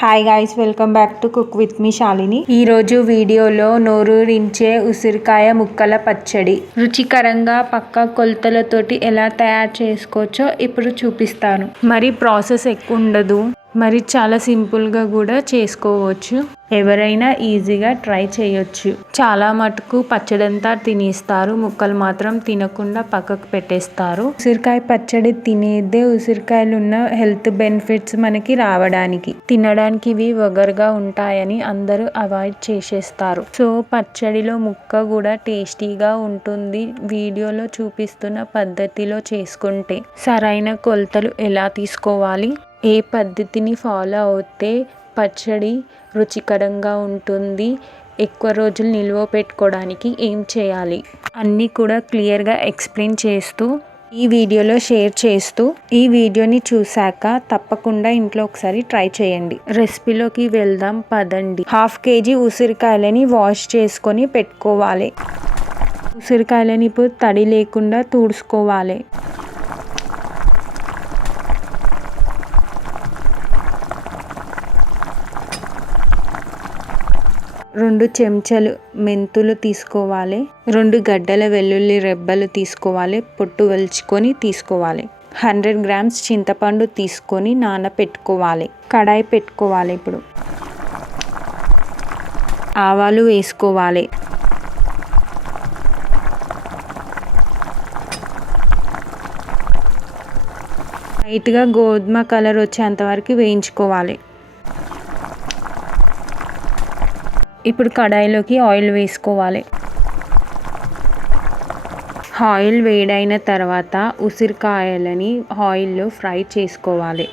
Hi guys, welcome back to cook with me Shalini. ఈరోజు వీడియోలో నోరూరించే ఉసిరికాయ ముక్కల పచ్చడి రుచికరంగా పక్కా కొలతలతోటి ఎలా తయారు చేసుకోవచ్చో ఇప్పుడు చూపిస్తాను. మరి ప్రాసెస్ ఎక్కువ ఉండదు, మరి చాలా సింపుల్గా కూడా చేసుకోవచ్చు. ఎవరైనా ఈజీగా ట్రై చేయొచ్చు. చాలా మటుకు పచ్చడంతా తినేస్తారు, ముక్కలు మాత్రం తినకుండా పక్కకు పెట్టేస్తారు. ఉసిరికాయ పచ్చడి తినేదే ఉసిరికాయలు ఉన్న హెల్త్ బెనిఫిట్స్ మనకి రావడానికి. తినడానికి ఇవి వగరుగా ఉంటాయని అందరూ అవాయిడ్ చేసేస్తారు. సో పచ్చడిలో ముక్క కూడా టేస్టీగా ఉంటుంది. వీడియోలో చూపిస్తున్న పద్ధతిలో చేసుకుంటే. సరైన కొలతలు ఎలా తీసుకోవాలి, ఏ పద్ధతిని ఫాలో అవుతే పచ్చడి రుచికరంగా ఉంటుంది, ఎక్కువ రోజులు నిల్వ పెట్టుకోవడానికి ఏం చేయాలి అన్నీ కూడా క్లియర్గా ఎక్స్ప్లెయిన్ చేస్తూ ఈ వీడియోలో షేర్ చేస్తూ, ఈ వీడియోని చూశాక తప్పకుండా ఇంట్లో ఒకసారి ట్రై చేయండి. రెసిపీలోకి వెళ్దాం పదండి. 1/2 kg ఉసిరికాయలని వాష్ చేసుకొని పెట్టుకోవాలి. ఉసిరికాయలని ఇప్పుడు తడి లేకుండా తుడుచుకోవాలి. రెండు చెంచాలు మెంతులు తీసుకోవాలి. 2 గడ్డల వెల్లుల్లి రెబ్బలు తీసుకోవాలి, పొట్టు వలుచుకొని తీసుకోవాలి. 100 grams చింతపండు తీసుకొని నానపెట్టుకోవాలి. కడాయి పెట్టుకోవాలి. ఇప్పుడు ఆవాలు వేసుకోవాలి. లైట్గా గోధుమ కలర్ వచ్చేంత వరకు వేయించుకోవాలి. ఇప్పుడు కడాయిలోకి ఆయిల్ వేసుకోవాలి. ఆయిల్ వేడైన తర్వాత ఉసిరికాయలని ఆయిల్లో ఫ్రై చేసుకోవాలి.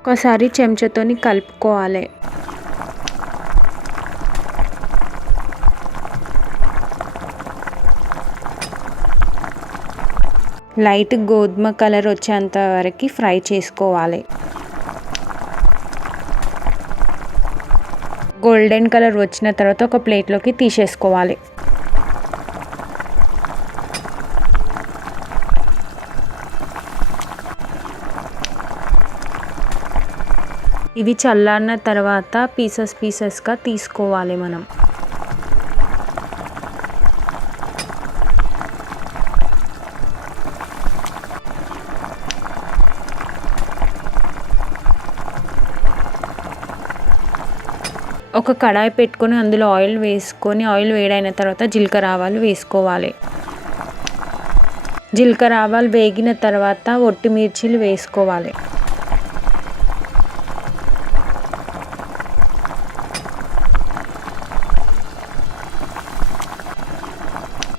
ఒకసారి చెంచాతోని కలుపుకోవాలి. లైట్ గోధుమ కలర్ వచ్చేంత వరకు ఫ్రై చేసుకోవాలి. గోల్డెన్ కలర్ వచ్చిన తర్వాత ఒక ప్లేట్లోకి తీసేసుకోవాలి. ఇవి చల్లారిన తర్వాత పీసెస్గా తీసుకోవాలి. మనం ఒక కడాయి పెట్టుకొని అందులో ఆయిల్ వేసుకొని, ఆయిల్ వేడైన తర్వాత జీలకర్ర ఆవాలు వేసుకోవాలి. జీలకర్ర ఆవాలు వేగిన తర్వాత ఒట్టి మిర్చీలు వేసుకోవాలి.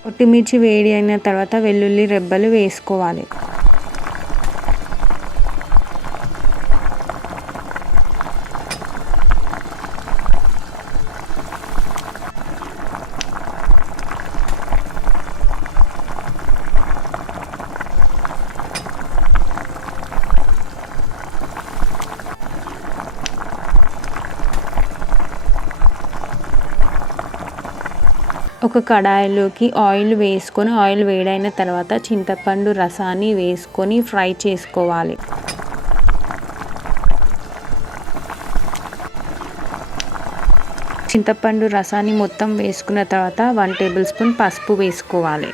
ఒట్టి మిర్చి వేడి అయిన తర్వాత వెల్లుల్లి రెబ్బలు వేసుకోవాలి. ఒక కడాయిలోకి ఆయిల్ వేసుకొని, ఆయిల్ వేడైన తర్వాత చింతపండు రసాన్ని వేసుకొని ఫ్రై చేసుకోవాలి. చింతపండు రసాన్ని మొత్తం వేసుకున్న తర్వాత 1 tablespoon పసుపు వేసుకోవాలి.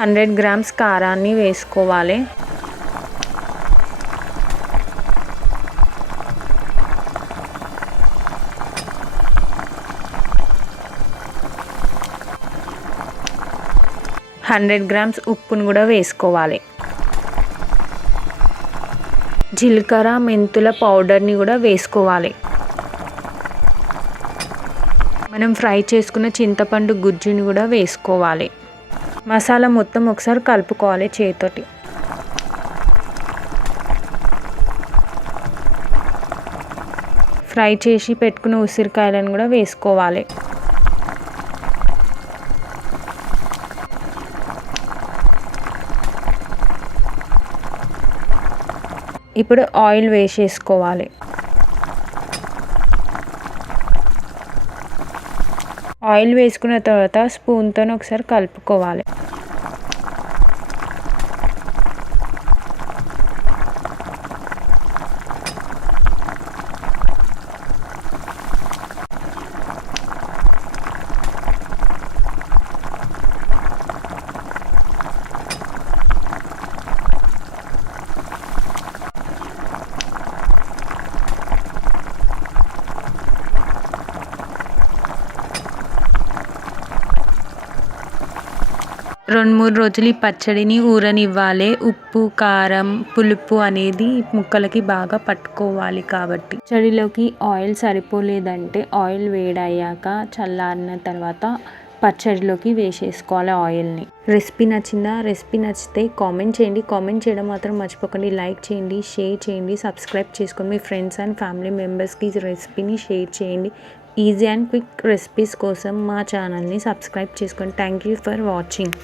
$100 grams కారాన్ని వేసుకోవాలి. $100 ఉప్పును కూడా వేసుకోవాలి. జీలకర్ర మెంతుల పౌడర్ని కూడా వేసుకోవాలి. మనం ఫ్రై చేసుకున్న చింతపండు గుజ్జుని కూడా వేసుకోవాలి. మసాలా మొత్తం ఒకసారి కలుపుకోవాలి చేతితోటి. ఫ్రై చేసి పెట్టుకున్న ఉసిరికాయలను కూడా వేసుకోవాలి. ఇప్పుడు ఆయిల్ వేసేసుకోవాలి. ఆయిల్ వేసుకున్న తర్వాత స్పూన్తో ఒకసారి కలుపుకోవాలి. రెండు మూడు రోజులు ఈ పచ్చడిని ఊరనివ్వాలి. ఉప్పు, కారం, పులుపు అనేది ముక్కలకి బాగా పట్టుకోవాలి కాబట్టి. పచ్చడిలోకి ఆయిల్ సరిపోలేదంటే ఆయిల్ వేడయ్యాక చల్లారిన తర్వాత పచ్చడిలోకి వేసేసుకోవాలి ఆయిల్ని. రెసిపీ నచ్చిందా? రెసిపీ నచ్చితే కామెంట్ చేయండి. కామెంట్ చేయడం మాత్రం మర్చిపోకండి. లైక్ చేయండి, షేర్ చేయండి, సబ్స్క్రైబ్ చేసుకొని మీ ఫ్రెండ్స్ అండ్ ఫ్యామిలీ మెంబర్స్కి ఈ రెసిపీని షేర్ చేయండి. ఈజీ అండ్ క్విక్ రెసిపీస్ కోసం మా ఛానల్ని సబ్స్క్రైబ్ చేసుకోండి. Thank you for watching.